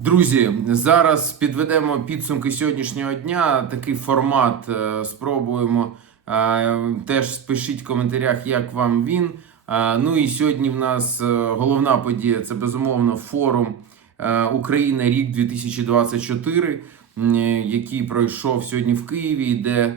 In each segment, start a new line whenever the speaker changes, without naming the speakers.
Друзі, зараз підведемо підсумки сьогоднішнього дня. Такий формат е, спробуємо. Е, Теж пишіть в коментарях, як вам він. Е, Ну і сьогодні в нас головна подія це безумовно форум Україна рік 2024, м, який пройшов сьогодні в Києві, де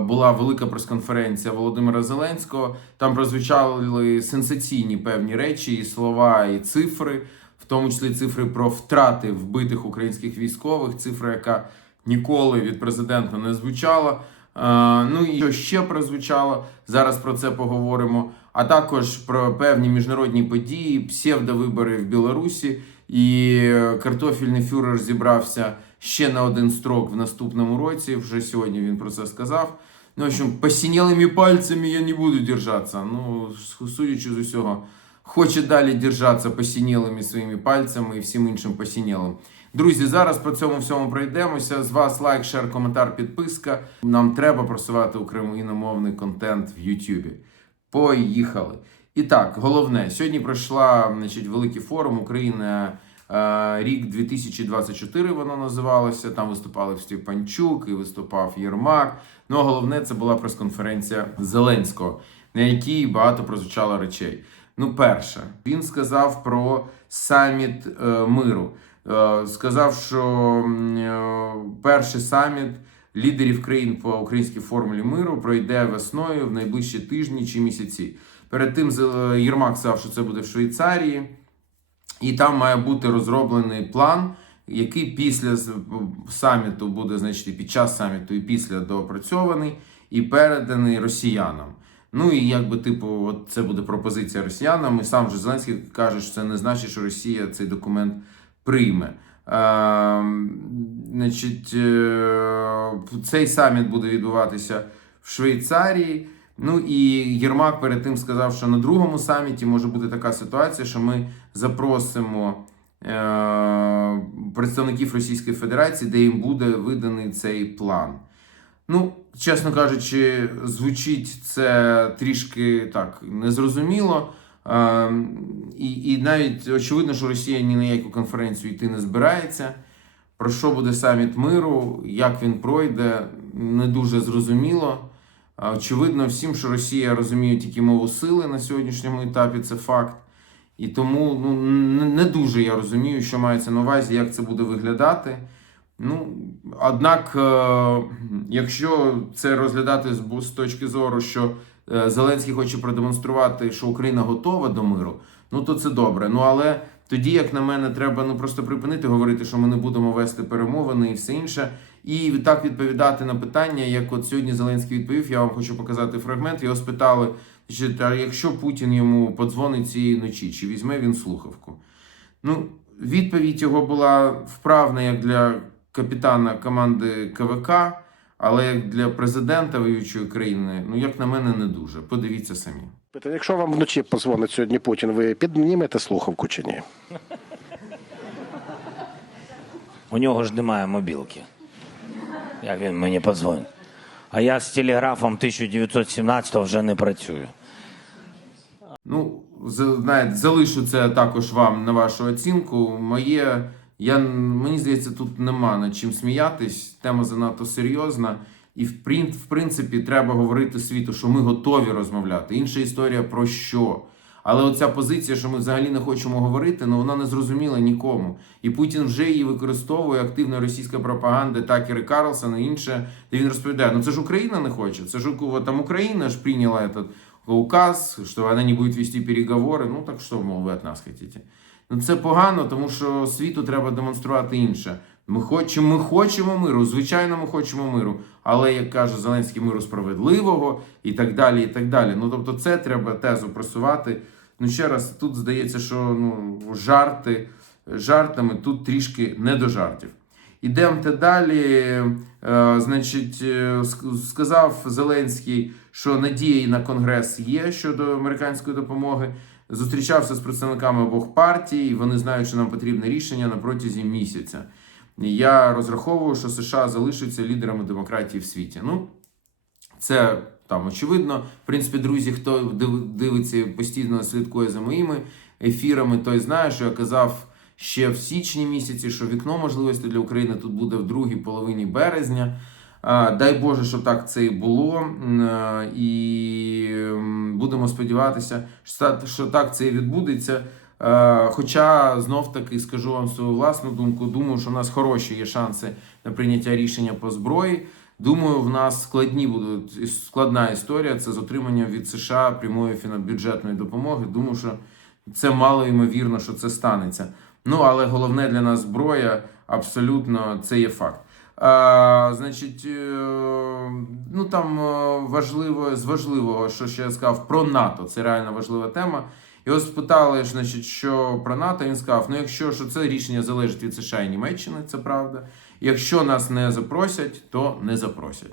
була велика прес-конференція Володимира Зеленського. Там прозвучали сенсаційні певні речі, і слова, і цифри тому числі цифри про втрати вбитих українських військових, цифра, яка ніколи від президента не звучала. Е, Ну і що ще прозвучало, зараз про це поговоримо. А також про певні міжнародні події, псевдовибори в Білорусі, і картофільний фюрер зібрався ще на один строк в наступному році. Вже сьогодні він про це сказав. Ну, в общем, посинелыми пальцями я не буду держатися. Ну, судячи з усього, хоче далі держатися посинілими своїми пальцями і всім іншим посинілим. Друзі, зараз по цьому всьому пройдемося. З вас лайк, шер, коментар, підписка. Нам треба просувати україномовний контент в Ютубі. Поїхали. І так, головне, сьогодні пройшла значить, великий форум Україна. е, Рік 2024 воно називалося. Там виступали Степанчук і виступав Єрмак. Ну а головне, це була прес-конференція Зеленського, на якій багато прозвучало речей. Ну, перше, він сказав про саміт е, миру. Е, сказав, що е, перший саміт лідерів країн по українській формулі миру пройде весною в найближчі тижні чи місяці. Перед тим Зел- Єрмак сказав, що це буде в Швейцарії, і там має бути розроблений план, який після саміту буде, значить, під час саміту і після доопрацьований і переданий росіянам. Ну і якби типу, от це буде пропозиція росіянам. І сам же Зеленський каже, що це не значить, що Росія цей документ прийме. Е, значить, е, цей саміт буде відбуватися в Швейцарії. Ну і Єрмак перед тим сказав, що на другому саміті може бути така ситуація, що ми запросимо е, представників Російської Федерації, де їм буде виданий цей план. Ну, чесно кажучи, звучить це трішки так незрозуміло. Е, і, і навіть очевидно, що Росія ні на яку конференцію йти не збирається. Про що буде саміт миру, як він пройде, не дуже зрозуміло. Очевидно всім, що Росія розуміє тільки мову сили на сьогоднішньому етапі, це факт. І тому ну, не- дуже я розумію, що мається на увазі, як це буде виглядати. Ну, однак, е, якщо це розглядати з, точки зору, що е, Зеленський хоче продемонструвати, що Україна готова до миру, ну то це добре. Ну але тоді, як на мене, треба ну просто припинити говорити, що ми не будемо вести перемовини і все інше, і так відповідати на питання, як от сьогодні Зеленський відповів. Я вам хочу показати фрагмент. Його спитали, чи якщо Путін йому подзвонить цієї ночі, чи візьме він слухавку? Ну, відповідь його була вправна як для капітана команди КВК, але як для президента воюючої країни, ну як на мене, не дуже. Подивіться самі.
Питання, Якщо вам вночі позвонить сьогодні Путін, ви піднімете слухавку чи ні?
У нього ж немає мобілки. Як він мені подзвонить? А я з телеграфом 1917 вже не працюю.
Ну, знаєте, залишу це також вам на вашу оцінку. Моє, я, мені здається, тут нема над чим сміятись. Тема занадто серйозна. І в, принципі треба говорити світу, що ми готові розмовляти. Інша історія про що. Але оця позиція, що ми взагалі не хочемо говорити, ну вона не зрозуміла нікому. І Путін вже її використовує активно російська пропаганда, Такер і Карлсон і інше, де він розповідає: ну це ж Україна не хоче, це ж там Україна ж прийняла этот указ, що вона не буде вести переговори. Ну так що, мов, ви від нас хочете? Ну це погано, тому що світу треба демонструвати інше. Ми хочемо, ми хочемо миру, звичайно, ми хочемо миру, але як каже Зеленський, миру справедливого і так далі. і так далі. Ну тобто, це треба тезу просувати. Ну ще раз, тут здається, що ну жарти жартами тут трішки не до жартів. Ідемте далі. Е, значить, е, сказав Зеленський, що надія на конгрес є щодо американської допомоги. Зустрічався з представниками обох партій. Вони знають, що нам потрібне рішення на протязі місяця. Я розраховую, що США залишаться лідерами демократії в світі. Ну, це там очевидно. В принципі, друзі, хто дивиться постійно слідкує за моїми ефірами, той знає, що я казав ще в січні місяці, що вікно можливостей для України тут буде в другій половині березня. Дай Боже, щоб так це і було. І будемо сподіватися, що так це і відбудеться. Е, Хоча знов таки скажу вам свою власну думку, думаю, що в нас хороші є шанси на прийняття рішення по зброї. Думаю, в нас складні будуть складна історія. Це з отриманням від США прямої фіна- бюджетної допомоги. Думаю, що це мало ймовірно, що це станеться. Ну але головне для нас зброя абсолютно це є факт. А, значить, е, ну там е, важливо з важливого, що ще я сказав про НАТО. Це реально важлива тема. Його спитали, значить, що про НАТО. Він сказав: ну, якщо що це рішення залежить від США і Німеччини, це правда. Якщо нас не запросять, то не запросять.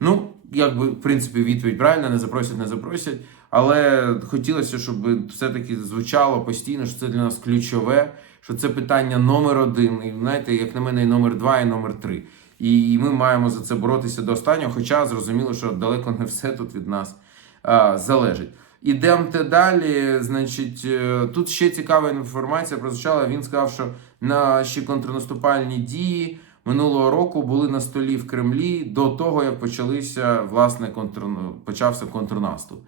Ну, якби в принципі відповідь правильна, не запросять, не запросять. Але хотілося, щоб все-таки звучало постійно, що це для нас ключове, що це питання номер один. І знаєте, як на мене, і номер два, і номер три. І ми маємо за це боротися до останнього, хоча зрозуміло, що далеко не все тут від нас а, залежить. Ідемте далі. Значить, е, тут ще цікава інформація прозвучала. Він сказав, що наші контрнаступальні дії минулого року були на столі в Кремлі до того, як почалися власне контр... почався контрнаступ.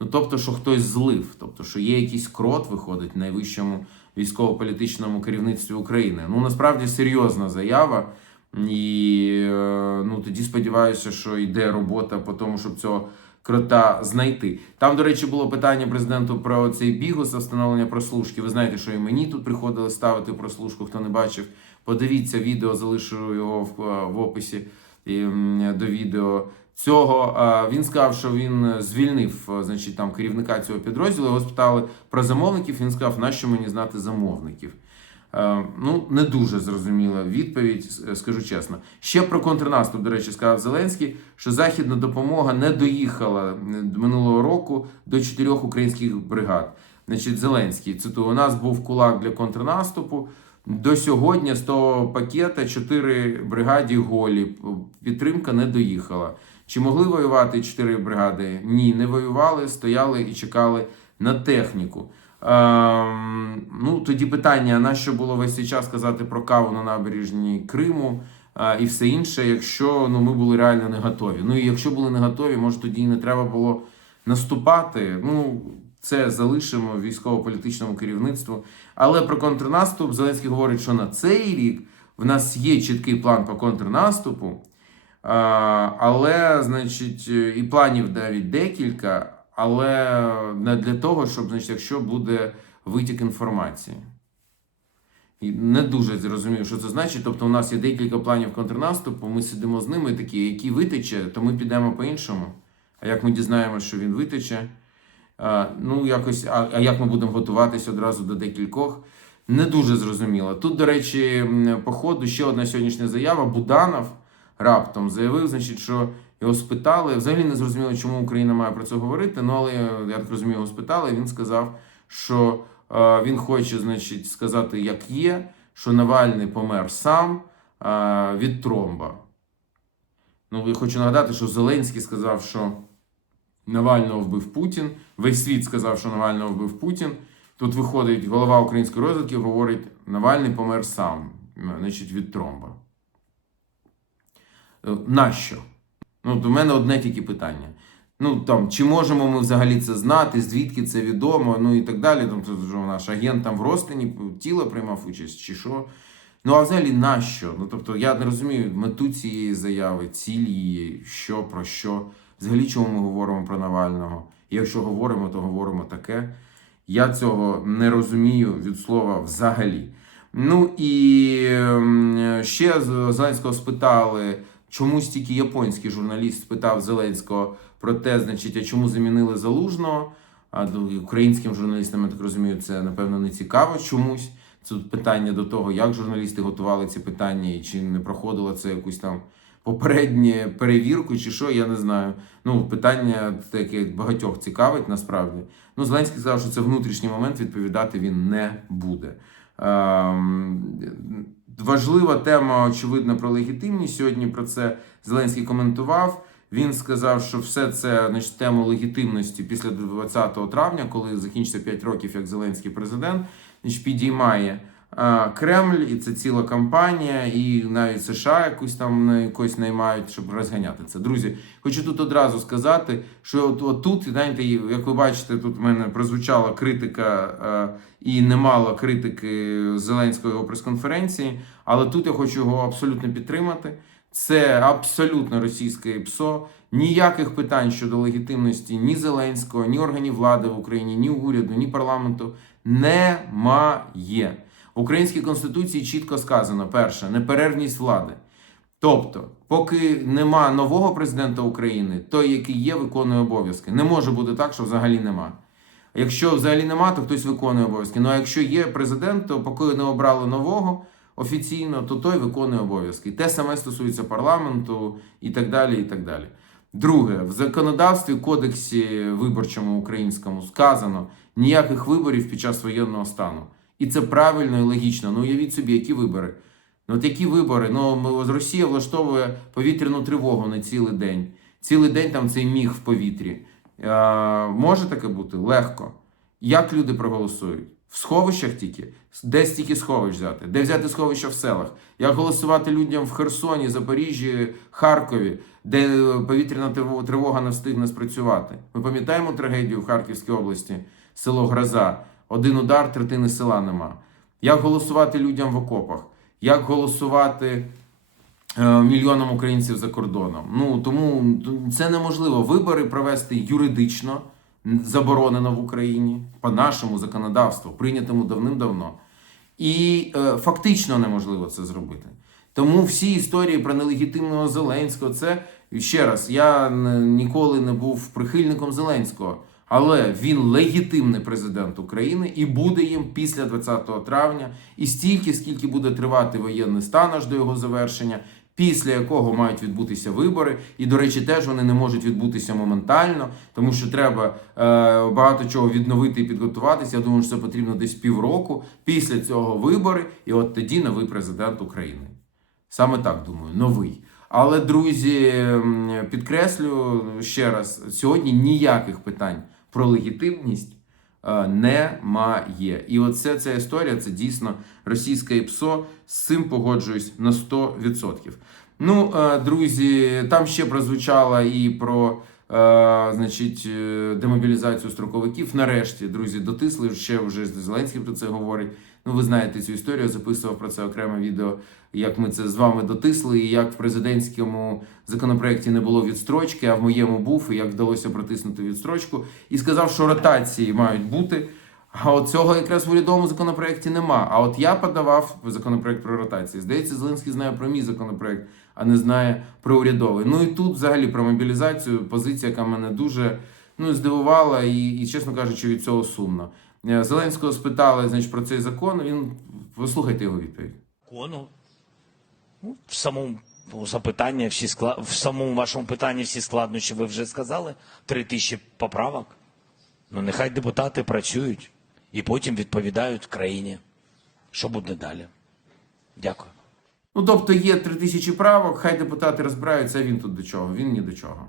Ну тобто, що хтось злив, тобто, що є якийсь крот, виходить в найвищому військово-політичному керівництві України. Ну насправді серйозна заява. І е, ну тоді сподіваюся, що йде робота по тому, щоб цього крота знайти. Там, до речі, було питання президенту про цей бігус встановлення прослушки. Ви знаєте, що і мені тут приходили ставити прослушку, хто не бачив. Подивіться відео, залишу його в, в описі і, до відео. Цього він сказав, що він звільнив е, значить, там керівника цього підрозділу. Його спитали про замовників. Він сказав, нащо мені знати замовників. Е, Ну, не дуже зрозуміла відповідь, скажу чесно. Ще про контрнаступ, до речі, сказав Зеленський, що західна допомога не доїхала е, минулого року до чотирьох українських бригад. Значить, Зеленський цитую, у нас був кулак для контрнаступу. До сьогодні з того пакета чотири бригаді голі. Підтримка не доїхала. Чи могли воювати чотири бригади? Ні, не воювали, стояли і чекали на техніку. Ем, ну, тоді питання: на що було весь цей час казати про каву на набережній Криму е, і все інше, якщо ну, ми були реально не готові. Ну і якщо були не готові, може тоді і не треба було наступати. Ну, це залишимо військово-політичному керівництву. Але про контрнаступ Зеленський говорить, що на цей рік в нас є чіткий план по контрнаступу. Але, значить, і планів навіть декілька, але не для того, щоб, значить, якщо буде витік інформації. І не дуже зрозумів, що це значить. Тобто, у нас є декілька планів контрнаступу, ми сидимо з ними такі, які витече, то ми підемо по-іншому. А як ми дізнаємося, що він витече, а, ну якось, а, а як ми будемо готуватися одразу до декількох? Не дуже зрозуміло. Тут, до речі, по ходу ще одна сьогоднішня заява. Буданов раптом заявив, значить, що його спитали. Взагалі не зрозуміло, чому Україна має про це говорити. Ну але я так розумію, його спитали. Він сказав, що е, він хоче, значить, сказати, як є, що Навальний помер сам е, від тромба. Ну, я хочу нагадати, що Зеленський сказав, що Навального вбив Путін. Весь світ сказав, що Навального вбив Путін. Тут виходить голова української розвідки, говорить, Навальний помер сам, значить, від тромба. Е, Нащо? Ну, до мене одне тільки питання. Ну там, чи можемо ми взагалі це знати, звідки це відомо, ну і так далі. Тобто, що наш агент там в розтині тіла приймав участь, чи що. Ну, а взагалі нащо? Ну, тобто, я не розумію мету цієї заяви, ціль її, що про що. Взагалі, чому ми говоримо про Навального? Якщо говоримо, то говоримо таке. Я цього не розумію від слова взагалі. Ну і ем, ще Зеленського спитали, чомусь тільки японський журналіст спитав Зеленського про те, значить, а чому замінили залужного. А українським журналістам, я так розумію, це напевно не цікаво чомусь. Це тут питання до того, як журналісти готували ці питання, і чи не проходило це якусь там попередню перевірку, чи що, я не знаю. Ну, питання таке багатьох цікавить насправді. Ну, Зеленський сказав, що це внутрішній момент, відповідати він не буде. Ем, важлива тема, очевидно, про легітимність. Сьогодні про це Зеленський коментував. Він сказав, що все це значить, тему легітимності після 20 травня, коли закінчиться 5 років як Зеленський президент, значить, підіймає Кремль, і це ціла кампанія, і навіть США якусь там якось наймають, щоб розганяти це. Друзі, хочу тут одразу сказати, що от, от тут, знаєте, як ви бачите, тут в мене прозвучала критика і немало критики Зеленського його прес-конференції, але тут я хочу його абсолютно підтримати. Це абсолютно російське ПСО. Ніяких питань щодо легітимності ні Зеленського, ні органів влади в Україні, ні уряду, ні парламенту немає. В українській конституції чітко сказано: перше, неперервність влади. Тобто, поки нема нового президента України, той, який є, виконує обов'язки. Не може бути так, що взагалі нема. Якщо взагалі нема, то хтось виконує обов'язки. Ну а якщо є президент, то поки не обрали нового офіційно, то той виконує обов'язки. Те саме стосується парламенту і так далі. і так далі. Друге, в законодавстві кодексі виборчому українському сказано ніяких виборів під час воєнного стану. І це правильно і логічно. Ну уявіть собі, які вибори. Ну от які вибори? Ну Росія влаштовує повітряну тривогу на цілий день. Цілий день там цей міг в повітрі. Е, може таке бути? Легко. Як люди проголосують? В сховищах тільки? Де стільки сховищ взяти? Де взяти сховища в селах? Як голосувати людям в Херсоні, Запоріжжі, Харкові, де е, повітряна триво- тривога не встигне спрацювати? Ми пам'ятаємо трагедію в Харківській області, село Гроза. Один удар, третини села нема. Як голосувати людям в окопах? Як голосувати е, мільйонам українців за кордоном? Ну тому це неможливо. Вибори провести юридично заборонено в Україні по нашому законодавству, прийнятому давним-давно. І е, фактично неможливо це зробити. Тому всі історії про нелегітимного Зеленського, це ще раз, я ніколи не був прихильником Зеленського, але він легітимний президент України і буде їм після 20 травня, і стільки, скільки буде тривати воєнний стан аж до його завершення, після якого мають відбутися вибори. І, до речі, теж вони не можуть відбутися моментально, тому що треба е, багато чого відновити і підготуватися. Я думаю, що це потрібно десь півроку. Після цього вибори, і от тоді новий президент України. Саме так думаю, новий. Але, друзі, підкреслю ще раз: сьогодні ніяких питань про легітимність е, немає. І оце ця історія це дійсно російське ІПСО. З цим погоджуюсь на 100%. Ну, е, друзі, там ще прозвучало і про е, значить, демобілізацію строковиків. Нарешті, друзі, дотисли ще вже Зеленський про це говорить. Ну, ви знаєте цю історію, я записував про це окреме відео, як ми це з вами дотисли, і як в президентському законопроекті не було відстрочки, а в моєму був, і як вдалося протиснути відстрочку. І сказав, що ротації мають бути. А от цього якраз в урядовому законопроекті нема. А от я подавав законопроект про ротації. Здається, Зеленський знає про мій законопроект, а не знає про урядовий. Ну і тут, взагалі, про мобілізацію, позиція, яка мене дуже ну, здивувала, і, і, чесно кажучи, від цього сумно. Е, Зеленського спитали значить, про цей закон. Він послухайте його відповідь.
закону. Ну, в самому запитанні всі скла... в самому вашому питанні всі складнощі ви вже сказали. Три тисячі поправок. Ну нехай депутати працюють і потім відповідають країні. Що буде далі? Дякую.
Ну, тобто є три тисячі правок, хай депутати розбираються, а він тут до чого? Він ні до чого.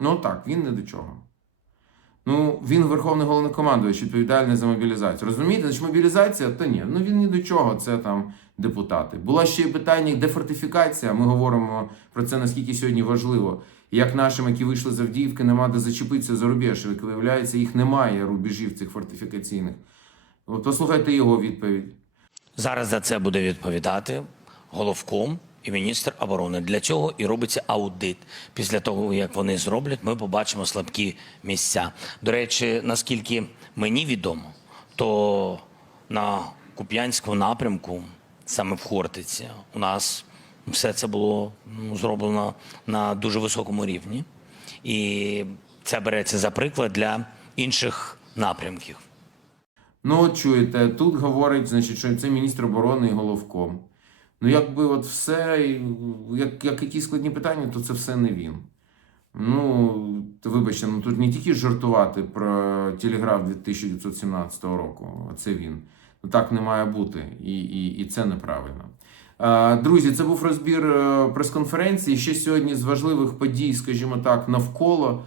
Ну так, він не до чого. Ну, він верховний головнокомандувач, відповідальний за мобілізацію. Розумієте, значить мобілізація, то ні. Ну він ні до чого, це там депутати. Було ще й питання дефортифікація. Ми говоримо про це наскільки сьогодні важливо. Як нашим, які вийшли з Авдіївки, нема де зачепитися за рубеж. Як виявляється, їх немає рубежів цих фортифікаційних. От послухайте його відповідь.
Зараз за це буде відповідати головком і міністр оборони. Для цього і робиться аудит. Після того, як вони зроблять, ми побачимо слабкі місця. До речі, наскільки мені відомо, то на Куп'янському напрямку, саме в Хортиці, у нас все це було ну, зроблено на дуже високому рівні. І це береться за приклад для інших напрямків.
Ну, чуєте, тут говорить, значить, що це міністр оборони і головком. Ну, якби от все, як, як якісь складні питання, то це все не він. Ну, вибачте, ну тут не тільки жартувати про телеграф 1917 року, а це він. Ну так не має бути, і, і, і це неправильно. Друзі, це був розбір е, прес-конференції. Ще сьогодні з важливих подій, скажімо так, навколо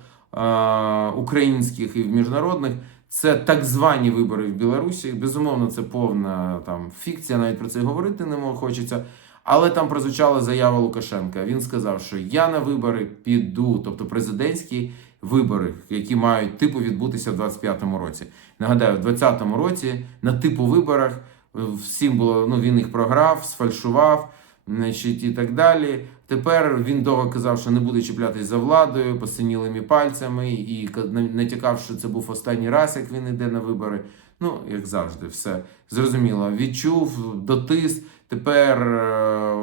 українських і міжнародних. Це так звані вибори в Білорусі. Безумовно, це повна там фікція, навіть про це говорити не мо- хочеться. Але там прозвучала заява Лукашенка. Він сказав, що я на вибори піду, тобто президентські вибори, які мають типу відбутися в 25-му році. Нагадаю, в 20-му році на типу виборах е, всім було ну він їх програв, сфальшував, значить, і так далі. Тепер він довго казав, що не буде чіплятись за владою, посинілими пальцями, і ка- на- натякав, що це був останній раз, як він йде на вибори. Ну, як завжди, все зрозуміло. Відчув, дотис. Тепер е,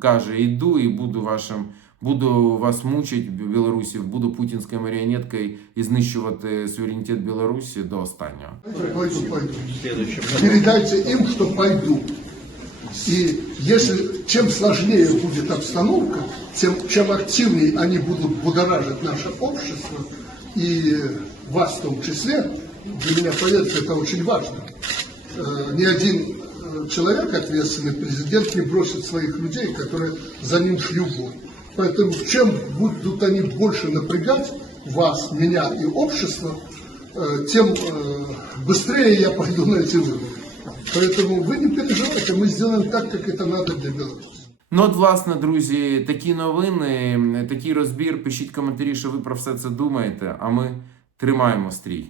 каже: йду і буду вашим. Буду вас мучити, білорусів, буду путінською маріонеткою і знищувати суверенітет Білорусі до останнього.
Передайте им, что пойду. И если чем сложнее будет обстановка, тем чем активнее они будут будоражить наше общество, и вас в том числе, для меня, поверьте, это очень важно. Э, Ни один э, человек ответственный, президент, не бросит своих людей, которые за ним шли в. Поэтому чем будут они больше напрягать вас, меня и общество, э, тем быстрее я пойду на эти выборы. Поэтому вы не переживайте, мы сделаем так, как это надо для Беларуси.
Ну, от, власне, друзі, такі новини, такий розбір. Пишіть коментарі, що ви про все це думаєте. А ми тримаємо стрій.